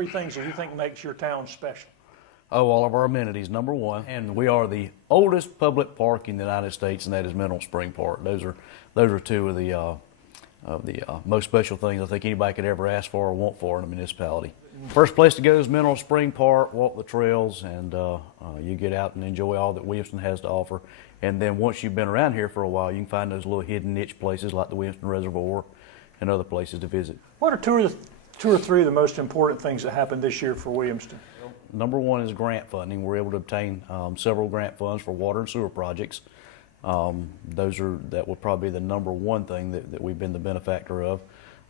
three things that you think makes your town special? Oh, all of our amenities, number one, and we are the oldest public park in the United States, and that is Mineral Spring Park. Those are two of the most special things I think anybody could ever ask for or want for in a municipality. First place to go is Mineral Spring Park. Walk the trails, and you get out and enjoy all that Williamston has to offer. And then once you've been around here for a while, you can find those little hidden niche places like the Williamston Reservoir and other places to visit. What are two or three of the most important things that happened this year for Williamston? Number one is grant funding. We're able to obtain several grant funds for water and sewer projects. That would probably be the number one thing that we've been the benefactor of.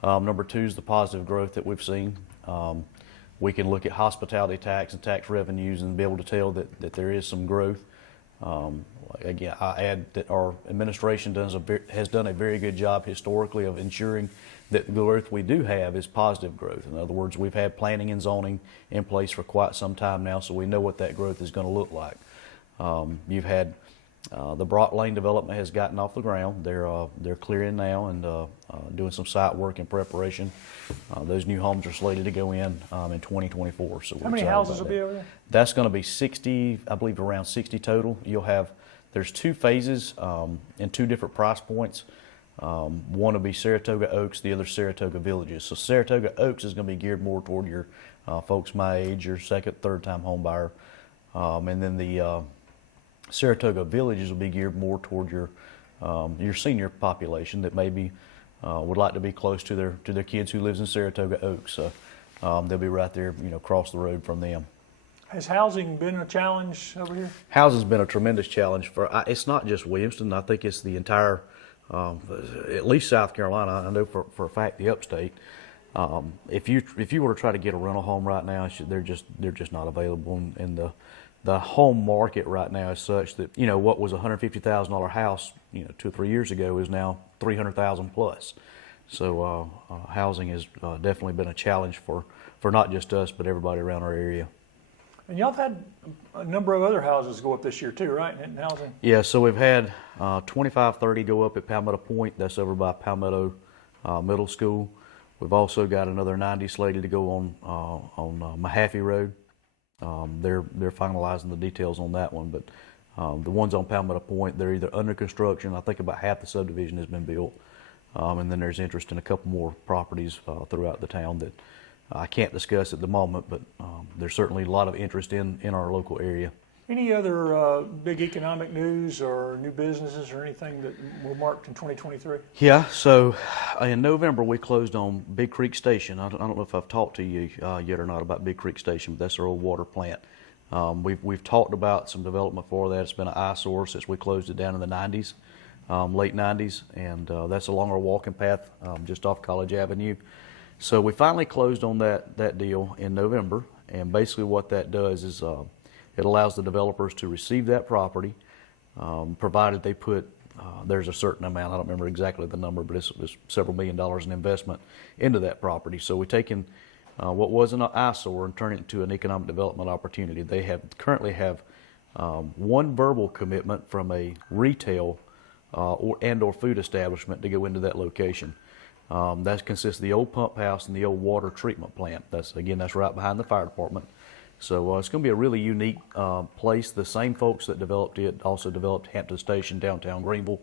Number two is the positive growth that we've seen. We can look at hospitality tax and tax revenues and be able to tell that there is some growth. Again, I add that our administration has done a very good job historically of ensuring that the growth we do have is positive growth. In other words, we've had planning and zoning in place for quite some time now, so we know what that growth is going to look like. You've had the Brock Lane development has gotten off the ground. They're clearing now and doing some site work in preparation. Those new homes are slated to go in 2024. So how many houses will be over there? That's going to be 60, I believe, around 60 total. There's two phases and two different price points. One will be Saratoga Oaks, the other Saratoga Villages. So Saratoga Oaks is going to be geared more toward your folks my age, your second, third time home buyer. And then the Saratoga Villages will be geared more toward your senior population that maybe would like to be close to their kids who lives in Saratoga Oaks. So they'll be right there, across the road from them. Has housing been a challenge over here? Housing's been a tremendous challenge it's not just Williamston. I think it's the entire, at least South Carolina. I know for a fact the upstate. If you were to try to get a rental home right now, they're just not available. And the home market right now is such that what was a $150,000 house 2 or 3 years ago is now $300,000 plus. So housing has definitely been a challenge for not just us but everybody around our area. And y'all have had a number of other houses go up this year too, right, in housing? Yeah, so we've had 2530 go up at Palmetto Point. That's over by Palmetto Middle School. We've also got another 90 slated to go on Mahaffey Road. They're finalizing the details on that one, but the ones on Palmetto Point, they're either under construction. I think about half the subdivision has been built, and then there's interest in a couple more properties throughout the town that I can't discuss at the moment, but there's certainly a lot of interest in our local area. Any other big economic news or new businesses or anything that were marked in 2023? Yeah, so in November we closed on Big Creek Station. I don't know if I've talked to you yet or not about Big Creek Station, but that's our old water plant. We've talked about some development for that. It's been an eyesore since we closed it down in the 90s, late 90s, and that's along our walking path just off College Avenue. So we finally closed on that deal in November, and basically what that does is it allows the developers to receive that property, provided they put, there's a certain amount, I don't remember exactly the number, but it's several $1 million in investment into that property. So we've taken what was an eyesore and turned it into an economic development opportunity. They currently have one verbal commitment from a retail or food establishment to go into that location. That consists of the old pump house and the old water treatment plant. That's right behind the fire department. So it's going to be a really unique place. The same folks that developed it also developed Hampton Station, downtown Greenville.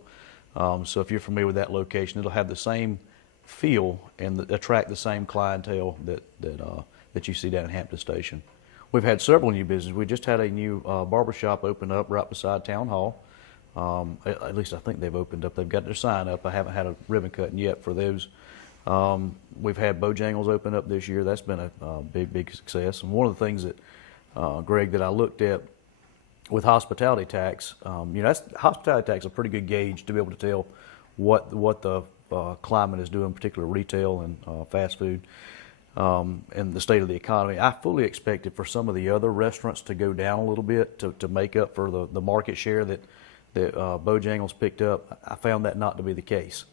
So if you're familiar with that location, it'll have the same feel and attract the same clientele that you see down at Hampton Station. We've had several new businesses. We just had a new barbershop open up right beside Town Hall. At least I think they've opened up. They've got their sign up. I haven't had a ribbon cutting yet for those. We've had Bojangles open up this year. That's been a big success. And one of the things that, Greg, that I looked at with hospitality tax, hospitality tax is a pretty good gauge to be able to tell what the climate is doing, particularly retail and fast food, and the state of the economy. I fully expected for some of the other restaurants to go down a little bit to make up for the market share that Bojangles picked up. I found that not to be the case.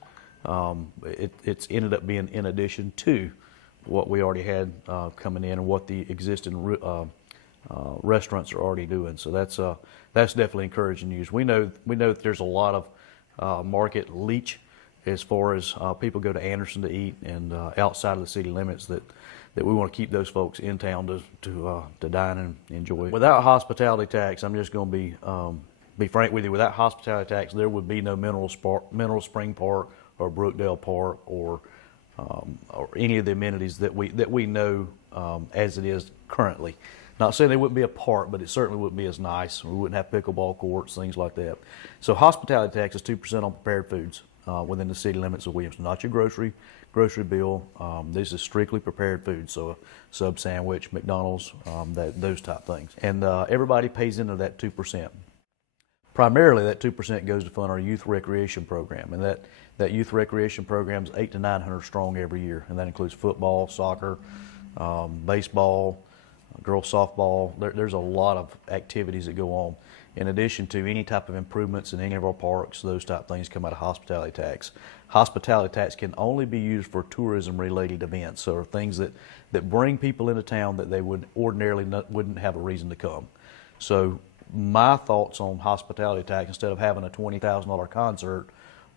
It's ended up being in addition to what we already had coming in and what the existing restaurants are already doing. So that's definitely encouraging news. We know that there's a lot of market leach as far as people go to Anderson to eat and outside of the city limits, that we want to keep those folks in town to dine and enjoy. Without hospitality tax, I'm just going to be frank with you. Without hospitality tax, there would be no Mineral Spring Park or Brookdale Park or any of the amenities that we know as it is currently. Not saying there wouldn't be a park, but it certainly wouldn't be as nice. We wouldn't have pickleball courts, things like that. So hospitality tax is 2% on prepared foods within the city limits of Williamston. Not your grocery bill. This is strictly prepared food, so a sub sandwich, McDonald's, those type things. And everybody pays into that 2%. Primarily, that 2% goes to fund our youth recreation program, and that youth recreation program is 800 to 900 strong every year, and that includes football, soccer, baseball, girls softball. There's a lot of activities that go on. In addition to any type of improvements in any of our parks, those type of things come out of hospitality tax. Hospitality tax can only be used for tourism-related events, so things that bring people into town that they would ordinarily wouldn't have a reason to come. So my thoughts on hospitality tax, instead of having a $20,000 concert,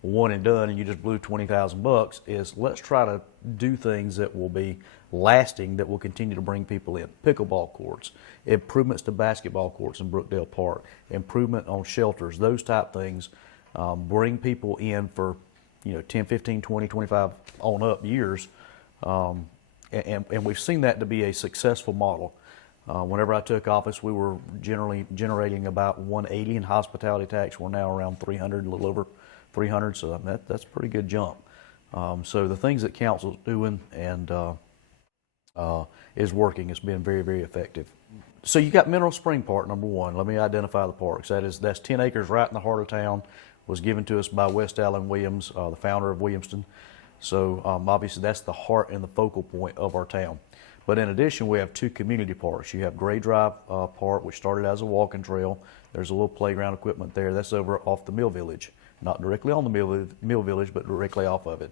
one and done, and you just blew $20,000, is let's try to do things that will be lasting, that will continue to bring people in. Pickleball courts, improvements to basketball courts in Brookdale Park, improvement on shelters, those type things, bring people in for 10, 15, 20, 25 on up years, and we've seen that to be a successful model. Whenever I took office, we were generally generating about 180 in hospitality tax. We're now around 300, a little over 300, so that's a pretty good jump. So the things that council's doing and is working, it's been very, very effective. So you got Mineral Spring Park, number one. Let me identify the parks. That's 10 acres right in the heart of town. Was given to us by West Allen Williams, the founder of Williamston. So obviously that's the heart and the focal point of our town. But in addition, we have two community parks. You have Gray Drive Park, which started as a walking trail. There's a little playground equipment there. That's over off the Mill Village. Not directly on the Mill Village, but directly off of it,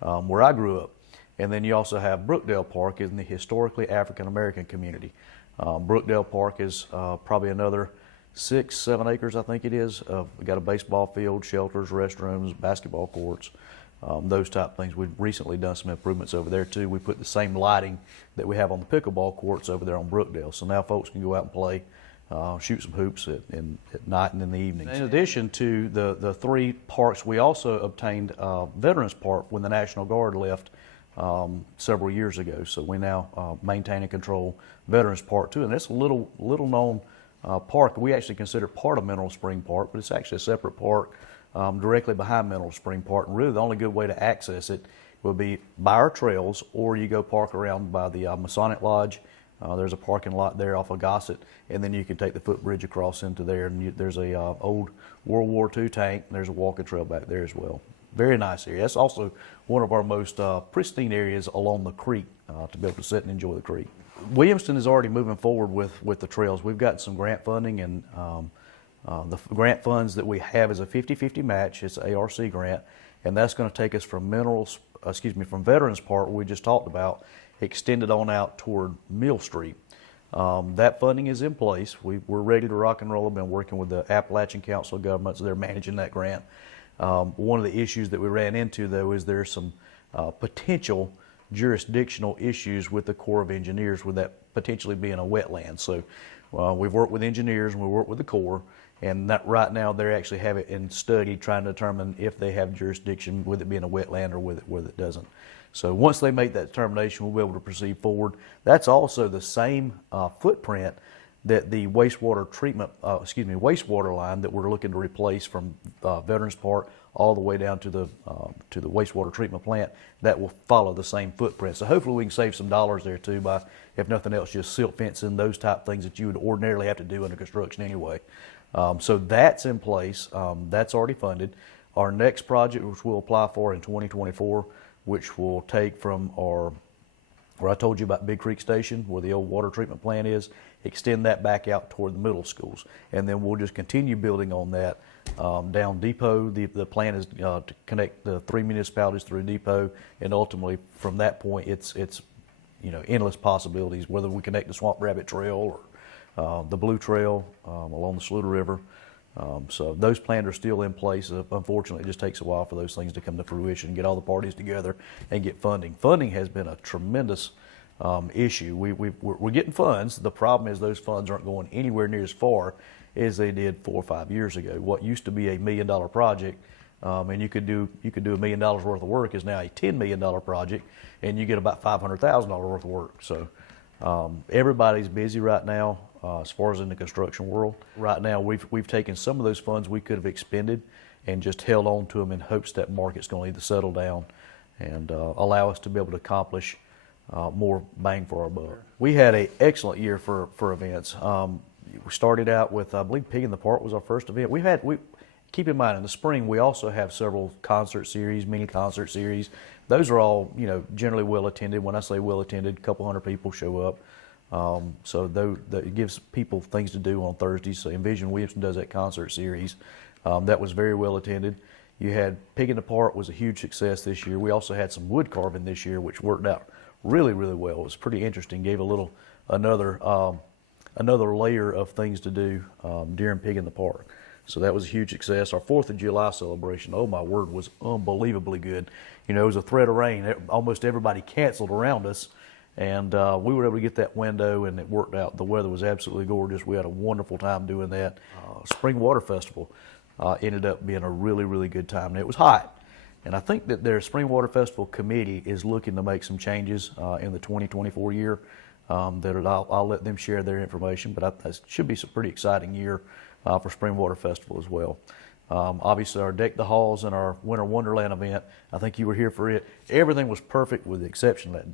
where I grew up. And then you also have Brookdale Park in the historically African-American community. Brookdale Park is probably another 6-7 acres, I think it is. We got a baseball field, shelters, restrooms, basketball courts, those type things. We've recently done some improvements over there too. We put the same lighting that we have on the pickleball courts over there on Brookdale. So now folks can go out and play, shoot some hoops at night and in the evening. In addition to the three parks, we also obtained Veterans Park when the National Guard left several years ago. So we now maintain and control Veterans Park too. And it's a little known park. We actually consider it part of Mineral Spring Park, but it's actually a separate park directly behind Mineral Spring Park. And really the only good way to access it would be by our trails, or you go park around by the Masonic Lodge. There's a parking lot there off of Gossett, and then you can take the footbridge across into there. And there's a old World War II tank. And there's a walking trail back there as well. Very nice area. That's also one of our most pristine areas along the creek to be able to sit and enjoy the creek. Williamston is already moving forward with the trails. We've got some grant funding, and the grant funds that we have is a 50-50 match. It's an ARC grant, and that's going to take us from from Veterans Park, we just talked about, extended on out toward Mill Street. That funding is in place. We're ready to rock and roll. I've been working with the Appalachian Council of Governments. They're managing that grant. One of the issues that we ran into, though, is there's some potential jurisdictional issues with the Corps of Engineers, with that potentially being a wetland. So we've worked with engineers and we worked with the Corps, and that right now they actually have it in study trying to determine if they have jurisdiction with it being a wetland or with it doesn't. So once they make that determination, we'll be able to proceed forward. That's also the same footprint that the wastewater line that we're looking to replace from Veterans Park all the way down to the wastewater treatment plant, that will follow the same footprint. So hopefully we can save some dollars there too by, if nothing else, just silt fencing, those type things that you would ordinarily have to do under construction anyway. So that's in place. That's already funded. Our next project, which we'll apply for in 2024, which will take from where I told you about Big Creek Station, where the old water treatment plant is, extend that back out toward the middle schools. And then we'll just continue building on that down Depot. The plan is to connect the three municipalities through Depot, and ultimately from that point it's endless possibilities, whether we connect the Swamp Rabbit Trail or the Blue Trail along the Saluda River. So those plans are still in place. Unfortunately, it just takes a while for those things to come to fruition, get all the parties together and get funding. Funding has been a tremendous issue. We're getting funds. The problem is those funds aren't going anywhere near as far as they did 4 or 5 years ago. What used to be a $1 million project, and you could do $1 million worth of work, is now a $10 million project, and you get about $500,000 worth of work. So everybody's busy right now as far as in the construction world. Right now, we've taken some of those funds we could have expended and just held on to them in hopes that market's going to either settle down and allow us to be able to accomplish more bang for our buck. We had an excellent year for events. We started out with, I believe, Pig in the Park was our first event. Keep in mind, in the spring, we also have several concert series, mini concert series. Those are all, generally well attended. When I say well attended, a couple hundred people show up. So it gives people things to do on Thursdays. So Envision Williamston does that concert series. That was very well attended. You had Pig in the Park was a huge success this year. We also had some wood carving this year, which worked out really, really well. It was pretty interesting. Gave another layer of things to do during Pig in the Park. So that was a huge success. Our 4th of July celebration, oh my word, was unbelievably good. It was a threat of rain. Almost everybody canceled around us, and we were able to get that window, and it worked out. The weather was absolutely gorgeous. We had a wonderful time doing that. Spring Water Festival ended up being a really, really good time, and it was hot. And I think that their Spring Water Festival committee is looking to make some changes in the 2024 year. I'll let them share their information, but it should be some pretty exciting year for Spring Water Festival as well. Obviously, our Deck the Halls and our Winter Wonderland event, I think you were here for it. Everything was perfect with the exception of that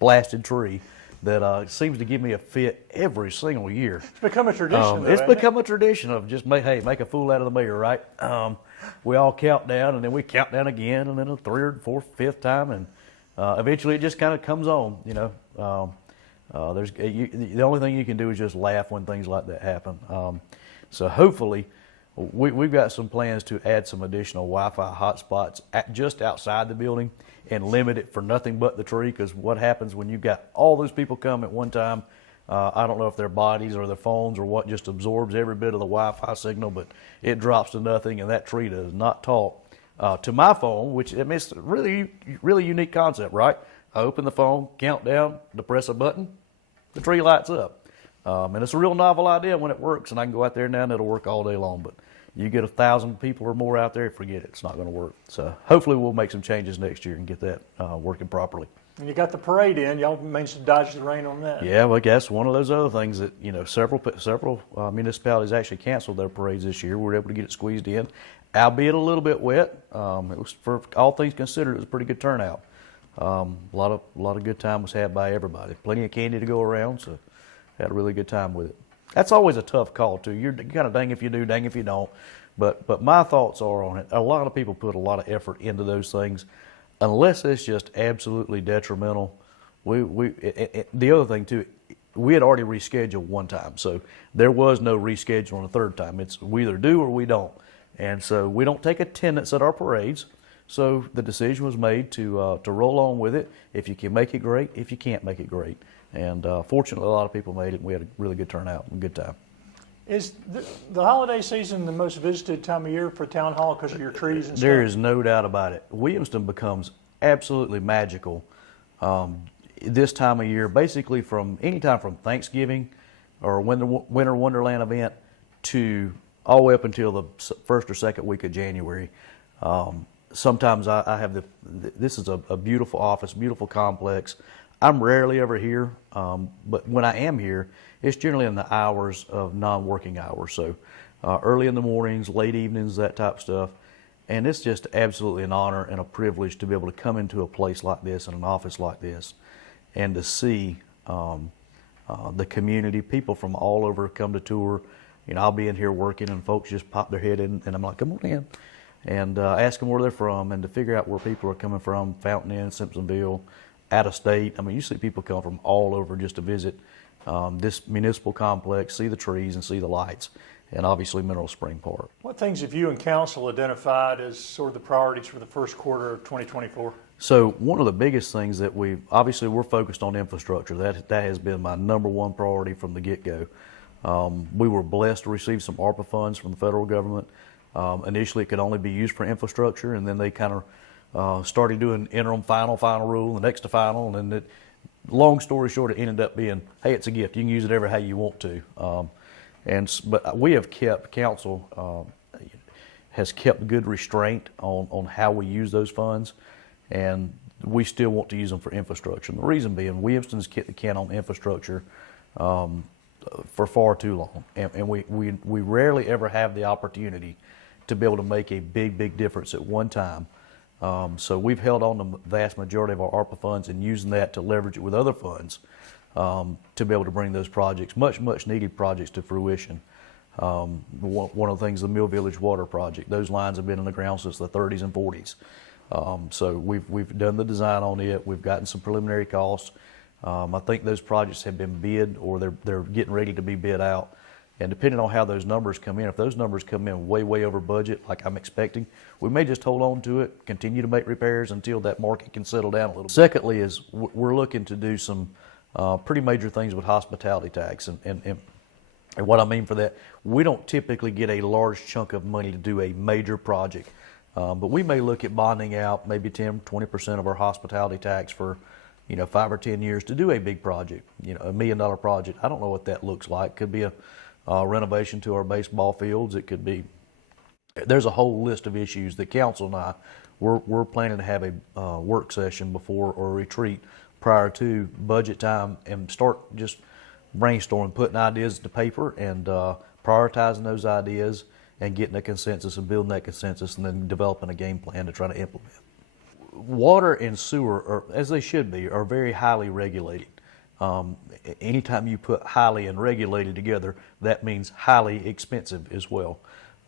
blasted tree that seems to give me a fit every single year. It's become a tradition, It's become a tradition of just, make a fool out of the mayor, right? We all count down, and then we count down again, and then a 3rd, 4th, 5th time, and eventually it just kind of comes on, the only thing you can do is just laugh when things like that happen. So hopefully, we've got some plans to add some additional Wi-Fi hotspots just outside the building and limit it for nothing but the tree, because what happens when you've got all those people come at one time, I don't know if their bodies or their phones or what just absorbs every bit of the Wi-Fi signal, but it drops to nothing, and that tree does not talk to my phone, which it's a really, really unique concept, right? I open the phone, count down, depress a button, the tree lights up. And it's a real novel idea when it works, and I can go out there now and it'll work all day long. But you get 1,000 people or more out there, forget it. It's not going to work. So hopefully we'll make some changes next year and get that working properly. And you got the parade in. Y'all managed to dodge the rain on that. Yeah, well, I guess one of those other things that, several municipalities actually canceled their parades this year. We were able to get it squeezed in, albeit a little bit wet. It was, for all things considered, it was a pretty good turnout. A lot of good time was had by everybody. Plenty of candy to go around, so had a really good time with it. That's always a tough call too. You're kind of dang if you do, dang if you don't. But my thoughts are on it. A lot of people put a lot of effort into those things, unless it's just absolutely detrimental. The other thing too, we had already rescheduled one time, so there was no reschedule on the 3rd time. It's we either do or we don't, and so we don't take attendance at our parades. So the decision was made to roll on with it. If you can make it, great. If you can't make it, great. And fortunately, a lot of people made it, and we had a really good turnout and a good time. Is the holiday season the most visited time of year for Town Hall because of your trees and stuff? There is no doubt about it. Williamston becomes absolutely magical this time of year, basically from anytime from Thanksgiving or Winter Wonderland event to all the way up until the 1st or 2nd week of January. Sometimes I have this is a beautiful office, beautiful complex. I'm rarely ever here, but when I am here, it's generally in the hours of non-working hours. So early in the mornings, late evenings, that type of stuff. And it's just absolutely an honor and a privilege to be able to come into a place like this and an office like this and to see the community, people from all over come to tour. I'll be in here working and folks just pop their head in and I'm like, come on in. And ask them where they're from and to figure out where people are coming from, Fountain Inn, Simpsonville, out of state. I mean, you see people come from all over just to visit this municipal complex, see the trees and see the lights, and obviously Mineral Spring Park. What things have you and council identified as sort of the priorities for the first quarter of 2024? So one of the biggest things that we're focused on infrastructure. That has been my number one priority from the get-go. We were blessed to receive some ARPA funds from the federal government. Initially, it could only be used for infrastructure, and then they kind of started doing interim, final rule, the next to final, and then long story short, it ended up being, hey, it's a gift. You can use it ever how you want to. But we have kept, council has kept good restraint on how we use those funds, and we still want to use them for infrastructure. And the reason being, Williamston's kicked the can on infrastructure for far too long, and we rarely ever have the opportunity to be able to make a big difference at one time. So we've held on to the vast majority of our ARPA funds and using that to leverage it with other funds to be able to bring those projects, much needed projects, to fruition. One of the things, the Mill Village Water Project, those lines have been in the ground since the 30s and 40s. So we've done the design on it. We've gotten some preliminary costs. I think those projects have been bid, or they're getting ready to be bid out. And depending on how those numbers come in, if those numbers come in way over budget, like I'm expecting, we may just hold on to it, continue to make repairs until that market can settle down a little bit. Secondly is we're looking to do some pretty major things with hospitality tax. And what I mean for that, we don't typically get a large chunk of money to do a major project. But we may look at bonding out maybe 10-20% of our hospitality tax for 5 or 10 years to do a big project, $1 million project. I don't know what that looks like. Could be a renovation to our baseball fields. It could be, there's a whole list of issues that council and I, we're planning to have a work session before, or a retreat prior to budget time, and start just brainstorming, putting ideas to paper, and prioritizing those ideas and getting a consensus and building that consensus, and then developing a game plan to try to implement. Water and sewer, are, as they should be, are very highly regulated. Anytime you put highly and regulated together, that means highly expensive as well.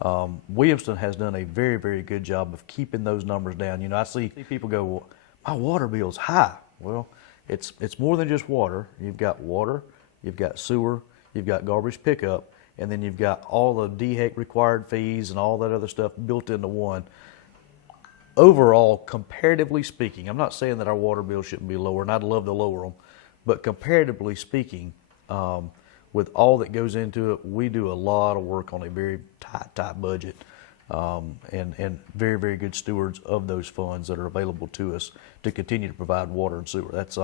Williamston has done a very good job of keeping those numbers down. I see people go, well, my water bill's high. Well, it's more than just water. You've got sewer, you've got garbage pickup, and then you've got all the DHEC required fees and all that other stuff built into one. Overall, comparatively speaking, I'm not saying that our water bill shouldn't be lower, and I'd love to lower them, but comparatively speaking, with all that goes into it, we do a lot of work on a very tight budget, and very good stewards of those funds that are available to us to continue to provide water and sewer. That's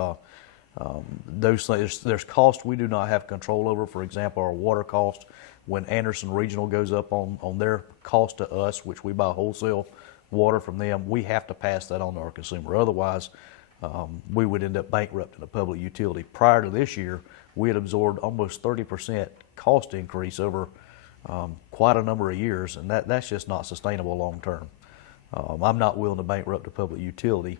those things. There's costs we do not have control over. For example, our water cost, when Anderson Regional goes up on their cost to us, which we buy wholesale water from them, we have to pass that on to our consumer. Otherwise, we would end up bankrupting a public utility. Prior to this year, we had absorbed almost 30% cost increase over quite a number of years, and that's just not sustainable long term. I'm not willing to bankrupt a public utility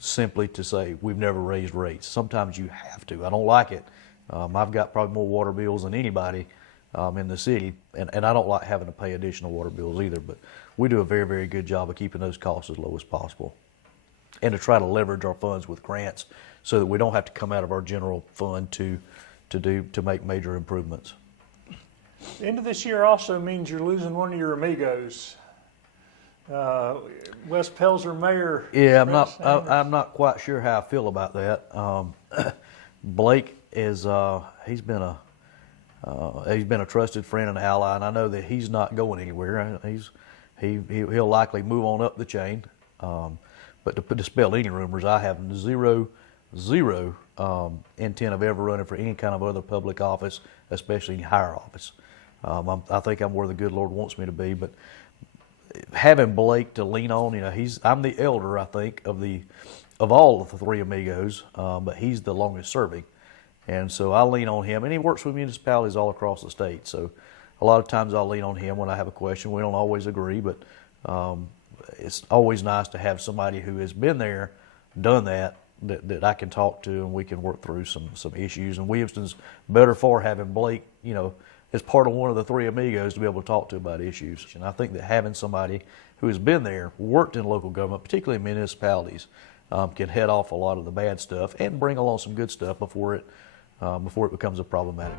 simply to say we've never raised rates. Sometimes you have to. I don't like it. I've got probably more water bills than anybody in the city, and I don't like having to pay additional water bills either, but we do a very good job of keeping those costs as low as possible, and to try to leverage our funds with grants so that we don't have to come out of our general fund to make major improvements. The end of this year also means you're losing one of your amigos. West Pelzer Mayor. Yeah, I'm not quite sure how I feel about that. Blake is he's been a trusted friend and ally, and I know that he's not going anywhere. He'll likely move on up the chain. But to dispel any rumors, I have zero intent of ever running for any kind of other public office, especially any higher office. I think I'm where the good Lord wants me to be, but having Blake to lean on, I'm the elder, I think, of all of the three amigos, but he's the longest serving. And so I lean on him, and he works with municipalities all across the state. So a lot of times I'll lean on him when I have a question. We don't always agree, but it's always nice to have somebody who has been there, done that I can talk to, and we can work through some issues. And Williamston's better for having Blake, as part of one of the three amigos to be able to talk to about issues. And I think that having somebody who has been there, worked in local government, particularly municipalities, can head off a lot of the bad stuff and bring along some good stuff before it becomes a problematic.